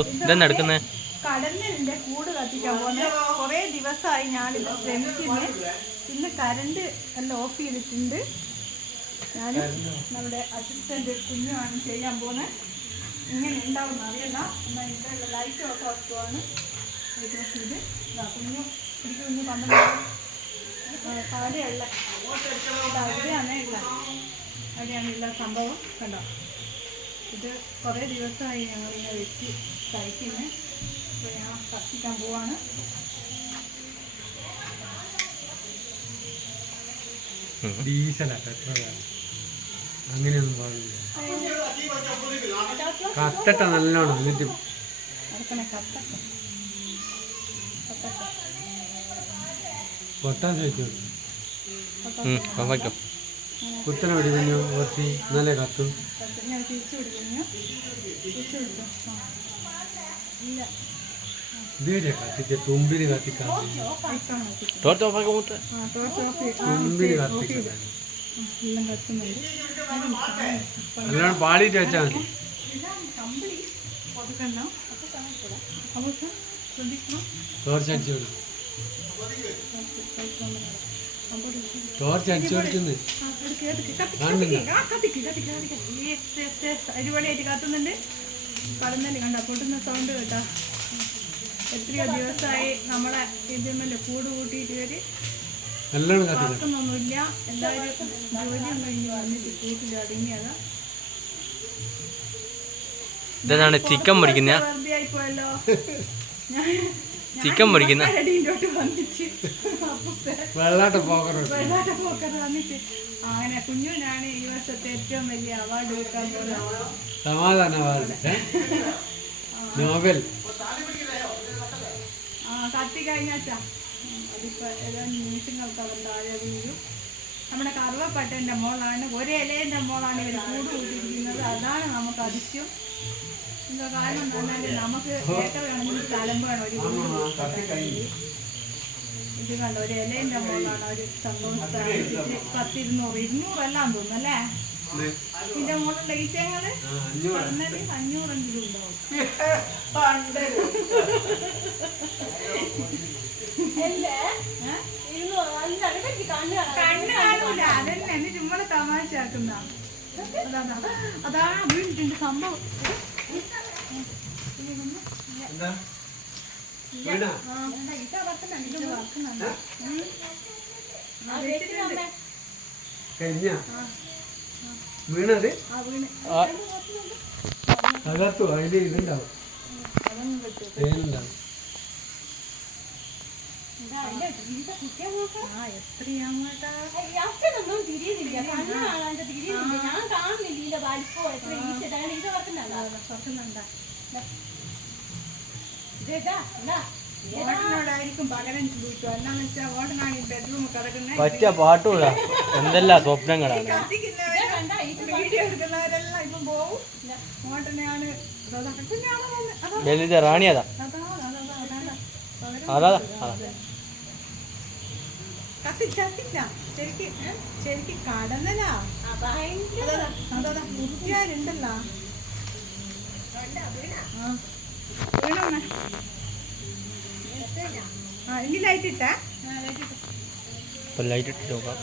ഇതെന്നാ എടുക്കുന്നേ? കടലിന്റെ കൂട് കത്തിക്കാൻ പോകുന്നത് കുറേ ദിവസമായി ഞാനിത് ശ്രമിക്കുന്നത് ഇന്ന് കരണ്ട് എല്ലാം ഓഫ് ചെയ്തിട്ടുണ്ട്. ഞാനും നമ്മുടെ അസിസ്റ്റന്റ് കുഞ്ഞുമാണ് ചെയ്യാൻ പോകുന്നത് ഇങ്ങനെ ഉണ്ടാവും അറിയില്ല എന്നാൽ ഇവിടെ ലൈറ്റ് ഓഫ് ആക്കുവാണ് ലൈറ്റ് ഓഫ് ചെയ്ത് കുഞ്ഞു എനിക്ക് കുഞ്ഞു പന്ത്രണ്ട് കാടെയുള്ള അവിടെയാണ് ഉള്ള അവിടെയാണ് സംഭവം. കണ്ടോ? ഇത് കുറേ ദിവസമായി ഞങ്ങൾ ഇങ്ങനെ വെച്ച് കഴിക്കുന്നത് അപ്പോൾ ഞാൻ കത്തിക്കാൻ പോവാണ്. അങ്ങനെയൊന്നും പാടില്ല. കത്തട്ട നല്ലോണം എന്നിട്ട് പൊട്ടാൻ ചോദിച്ചു? വയ്ക്കും. കുത്തനെ വെടി കഴിഞ്ഞു കുറച്ച് നല്ല കത്തും. കത്ത് ഞാൻ തിരിച്ചു പിടിക്കുന്നു തിരിച്ചു പിടിച്ചു ആ ഇല്ല ഇതേ കത്തിക്ക തുമ്പിന് കത്തിക്കാൻ തുമ്പിന് കത്തിക്കാൻ എല്ലാം പാടിയിട്ട് വെച്ചാൽ മതി അപ്പോൾ ശ്രദ്ധിക്കണം ടോർച്ച് അടിച്ചു കൊടുക്കും ടോർച്ച് അടിച്ചു കൊടുക്കുന്നു. അടിപൊളിയായിട്ട് കത്തുന്നുണ്ട് കടന്നല്ലേ കണ്ട പൊട്ടുന്ന സൗണ്ട് കേട്ടാ എത്രയോ ദിവസമായി നമ്മളെ ഇതിന്മേൽ കൂട് കൂട്ടിയിട്ട് വര് നല്ലോണം കത്തിക്കണം കത്തുന്നൊന്നുമില്ല എല്ലാവരും ജോലിയും കഴിഞ്ഞ് വന്നിട്ട് കൂട്ടിൽ അടങ്ങിയതാ ഇതെന്താണ് ചിക്കൻ പൊരിക്കുന്ന വെറുതെ ആയിപ്പോയല്ലോ ചിക്കൻ പൊരിക്കുന്ന. വെള്ളാട്ട പോക്കറോട്ട് വെള്ളാട്ട പോക്കത് വന്നിട്ട് അങ്ങനെ കുഞ്ഞുനാണ് ഈ വർഷത്തെ ഏറ്റവും വലിയ അവാർഡ് കൊടുക്കാൻ പോകുന്നത് സമാധാന അവാർഡ്? നോബൽ ആ കത്തി കഴിഞ്ഞാച്ചാ. അതിപ്പോ ഏതാണ്ട് നിമിഷങ്ങൾക്ക് അവൻ താഴെ വീഴും. നമ്മുടെ കറുവപ്പട്ടന്റെ മോളാണ് ഒരേ ഇലേന്റെ മോളാണ് ഇവർ കൂട് കൂട്ടിയിരിക്കുന്നത്. അതാണ് നമുക്ക് അതിശയം. എന്താ കാരണം എന്ന് പറഞ്ഞാൽ നമുക്ക് ഏക്കർ സ്ഥലം ഒരു. ഇത് കണ്ട ഒരു ഇലേന്റെ മോളാണ് ഒരു സംഭവം സ്ഥാപിച്ചിട്ട് പത്തിരുന്നൂറ് ഇരുന്നൂറെല്ലാം തോന്നുന്നു അല്ലേ? ഇതിന്റെ മുകളിലുള്ള ഈച്ചകൾ? പറഞ്ഞാൽ അഞ്ഞൂറെങ്കിലും ഉണ്ടാവും? കണ്ണ് കാണൂല. അതന്നെ എന്നെ ചുമ്മാ തമാശ ആക്കുന്ന. അതാ അതാ. അതാ വീണിട്ടുണ്ട് സംഭവം. വീണാ കഴിഞ്ഞ? വീണത്? ആ, വീണ്. അകത്തു അതിൽ ഇതുണ്ടാവും. തേനുണ്ടാവും. ആ, എത്രയാങ്ങോട്ടാ? അച്ഛനൊന്നും തിരിയുന്നില്ല. കണ്ണ് കാണാണ്ട് തിരിയുന്നില്ല. ഞാൻ കാണുന്നില്ല വലിപ്പോ. എത്ര ഈച്ചതാണ്. ഇത് വെക്കുന്നല്ല ആ, വറക്കുന്നുണ്ടാ. ഇതേതാ എന്തല്ല സ്വപ്നങ്ങളാണ് ലളിത റാണി അതാ അതാ, ശരിക്ക്? ശരിക്ക് കടന്നലാ ഭയങ്കര ആ വീണമ്മേ ആ ഇനി ലൈറ്റ് ഇട്ടാ? ഇപ്പൊ ലൈറ്റ് ഇട്ടിട്ട് നോക്കാം.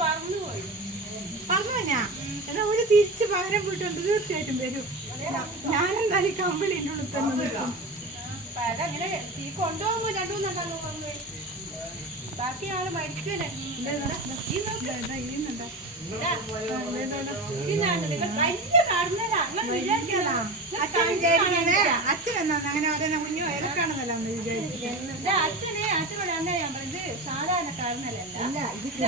പറഞ്ഞു പോയി. പറഞ്ഞു ഞാൻ എന്നാ ഒരു തിരിച്ച് പകരം പോയിട്ടുണ്ട് തീർച്ചയായിട്ടും വരും. ഞാനെന്തായാലും കമ്പിളിന്റെ ഉള്ളിൽ തന്നെ നിൽക്കും. പല അങ്ങനെ ഈ കൊണ്ടുപോകുമ്പോ രണ്ടു മൂന്നെണ്ണം ബാക്കി ആൾ വിചാരിക്കാതാ അച്ഛൻ എന്നാ അങ്ങനെ പറയുന്ന കുഞ്ഞു ഇലക്കാണെന്നല്ല വിചാരിച്ചു അച്ഛനെ അച്ഛൻ അങ്ങനെ ഞാൻ പറഞ്ഞത് സാധാരണ കടന്നലല്ല